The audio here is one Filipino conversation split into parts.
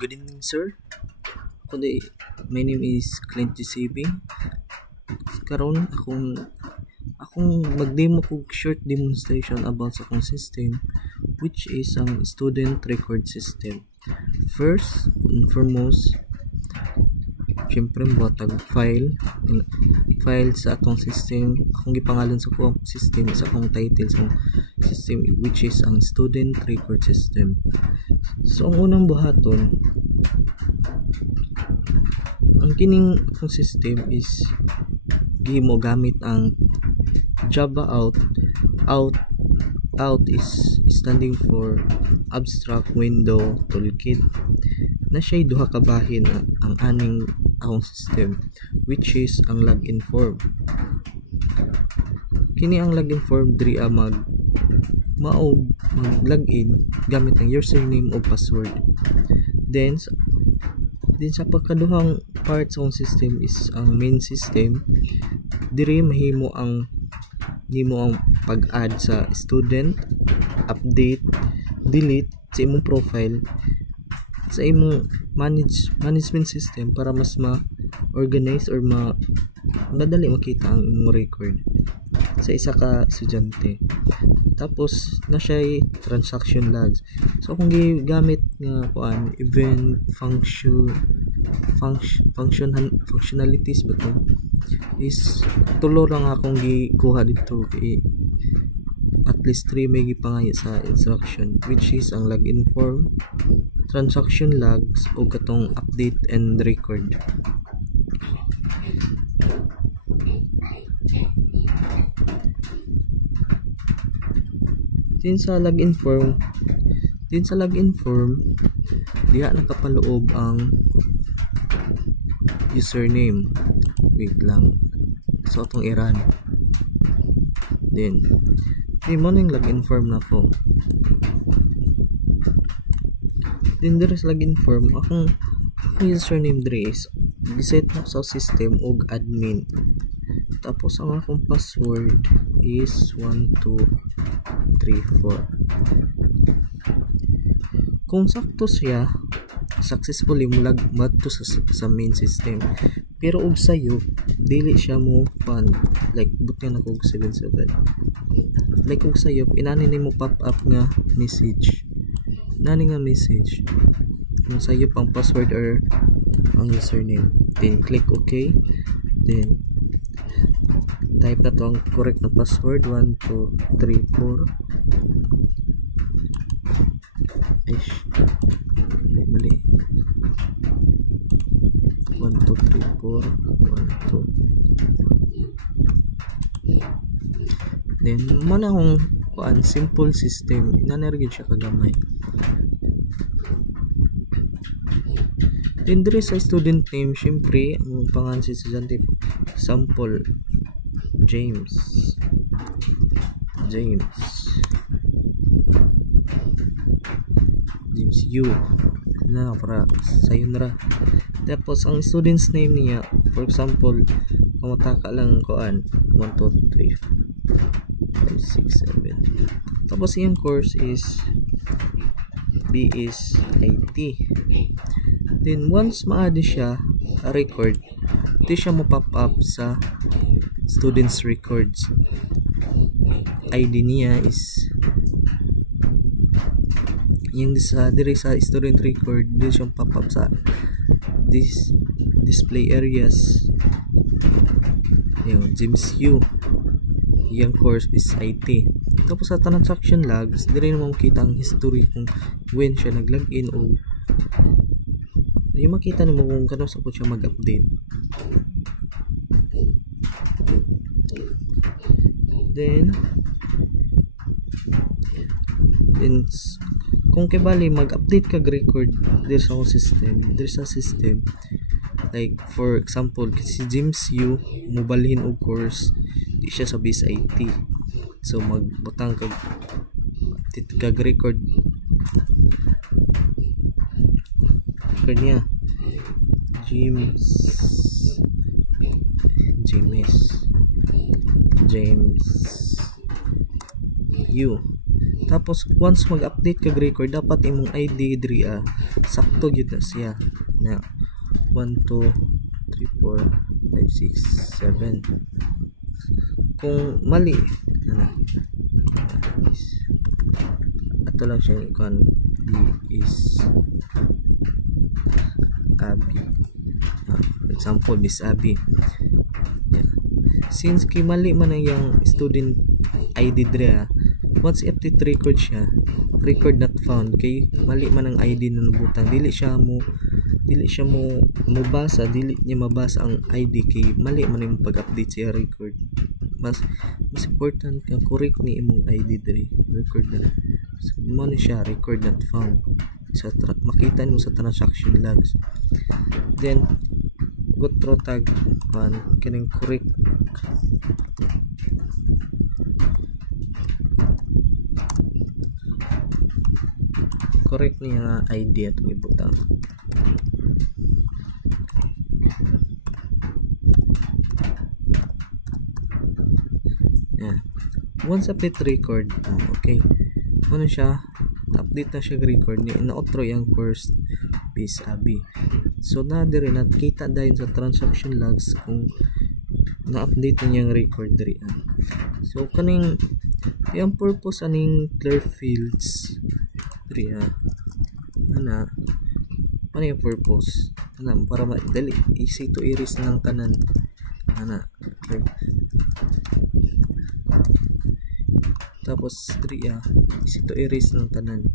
Good evening, sir. Today, my name is Clint GCB. Karon akong mag-demo kog short demonstration about sa akong system, which is ang student record system. First and foremost, syempre buhatag file sa atong system. Akong gipangalan sa akong system sa akong title sa system, which is ang student record system. So ang unang buhaton, ang kining akong system is gihimo gamit ang Java out is standing for abstract window toolkit. Na siya'y duha ka bahin ang aning akong system, which is ang login form. Kini ang login form diri mag login gamit ang username o password. Then sa pagkaduhang part sa akong system is ang main system. Diri mahimo ang pag-add sa student, update, delete sa imong profile, sa imong management system para mas ma-organize or madali makita ang imong record sa isa ka estudyante. Tapos na siya'y transaction logs. So kung gigamit nga event functionalities ba to, is tulo lang akong gikuha dito, at least 3 may gipangaya sa instruction, which is ang login form, transaction logs, o katong update and record. Din sa login form diha nakapaloob ang username. Wait lang, so atong i-run. Then mo ning login form na ko. Then there is login form. Akong username dire is giset na sa system og admin. Tapos ang akong password is 1234. Kung sakto siya, successfully mulag madto sa main system. Pero og sayo dili siya mo like butyan ako og 77. Like og sayo inani nimo pop up nga message. Nani nga message? Kung sayo pang password or ang username. Then click OK. Then type na to ang correct na password, 1234. Mali 1234 12. Then muna akong simple system, inanergid siya kagamay. Then dire sa student name, syempre ang pangalan sa estudyante, sample James U na para sayo na. Tapos ang student's name niya, for example, pamataka lang 1 2 3 5 6 7. Tapos yung course is BS IT. Then once ma-add siya a record, ito siya mo pop up sa students records. ID niya is yung dire sa student record, din siyang pop up sa this display areas. Yung James U, yung course is IT. Tapos sa transaction logs, dire mo makita ang history kung when siya nag-login o yung makita nimo kung kano sa po siya mag-update. Then kung kibali mag-update kag record there's a system, like for example si James U mobalhin og course di siya sa base IT, so magbutang kag record kanya James U. Tapos once mag-update kag record, dapat imong ID diri sakto gyud na siya. Na 1 2 3 4 5 6 7. Kung mali ato lang siya ikon is Abby. For example, Miss Abby. Yeah. Since kay mali man ang yung student ID dre, once i-update record siya, record not found, kay mali man ang ID na nabutang, dili siya mo mabasa, dili niya mabasa ang ID kay mali man yung pag-update siya record. Mas important ka correct ni imong ID dre, record na. So mo ni siya record not found. Makita nyo sa transaction logs. Then go through tag kining correct niya ID atong ibutang. Yeah. Once update record, okay, ano siya, update na siya record ni na-outro yung course Miss Abby. So na dire nakita dahil sa transaction logs kung na-update na niyang record diri. So kaning yung purpose aning clear fields diri ano yung purpose para madali easy to erase ng tanan clear. Tapos 3 easy to erase ng tanan.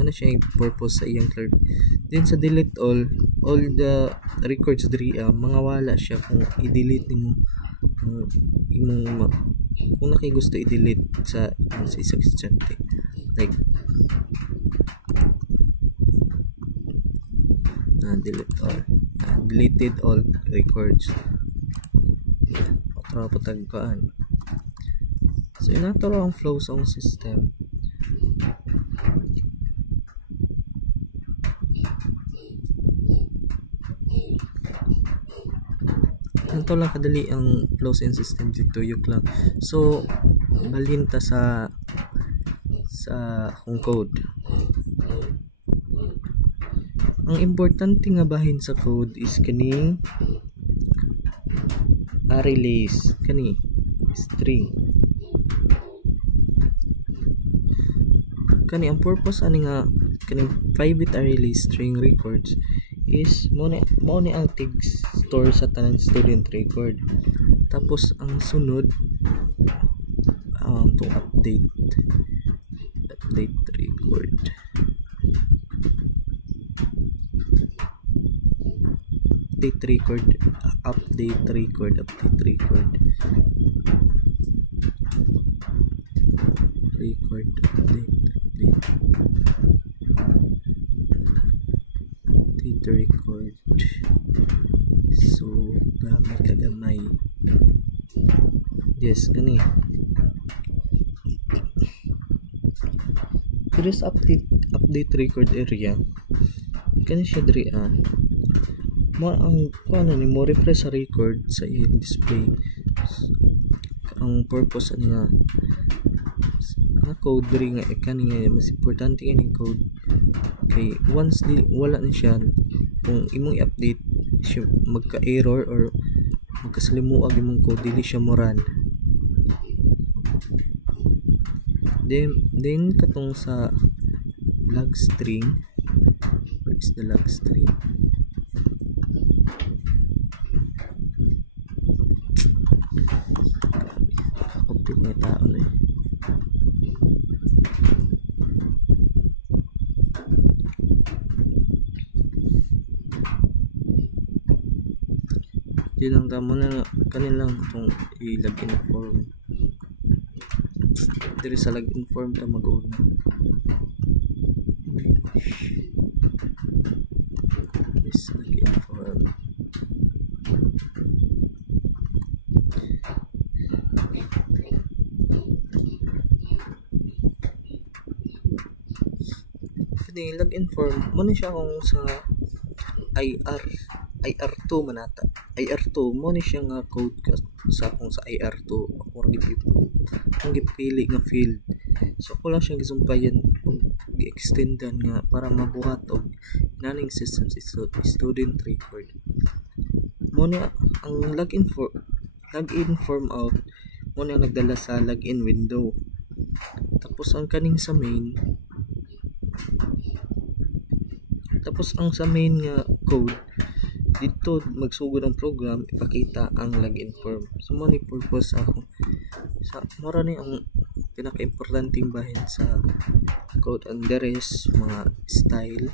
Ano siya yung purpose sa iyang clear. Then sa delete all the records diri mga wala siya kung i-delete nimo imong kung nakay gusto i-delete sa isang estudyante, like delete all, deleted all records para patagkaan. So inaturo ang flow sa system. Ito lang kadali ang flows in system dito yuk lang. So balinta sa akong code. Ang importante nga bahin sa code is kaning arrays, kani string. Kani ang purpose ani nga kaning private array string records is mo ni ang tig store sa tanang student record. Tapos ang sunod to update record. Update record. Record. So gamay. Yes, gani. There's update record area. Kani siya diri mo ang ni mo refresh sa record sa iyang display. Ang purpose nga code diri nga kani nga mas importante ini code kay once wala na siya, kung imong i-update siya magka-error or magkasalimuag imong code, dili siya mo run. Then katong sa log string, where is the log string? Kakoptik na tao na yun lang tamo na kanilang itong i-login form diri sa login form ta mag-own this login form. Pwede login form mo na siya kung sa IR IR2 manata. IR2 mo ni siya nga code ka sa akong sa IR2 ako ang gipili nga field. So ako lang siyang gisumpayan kung gi-extendan nga para mabuhat og naning systems student record. Mo ni ang login form out mo ni ang nagdala sa login window. Tapos ang kaning sa main, tapos ang sa main nga code dito magsugod ang program ipakita ang login form. So mo ni purpose ako sa mora ni ang pinaka-importanting bahin sa code, and there is mga style,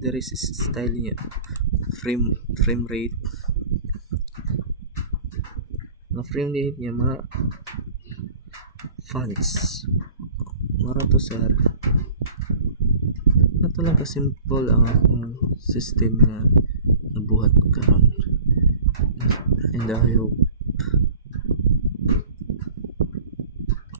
there is style niya, frame rate niya, mga fonts, mara to sir. Nato lang ka simple ang akong system nga nabuhat ko karon, and I hope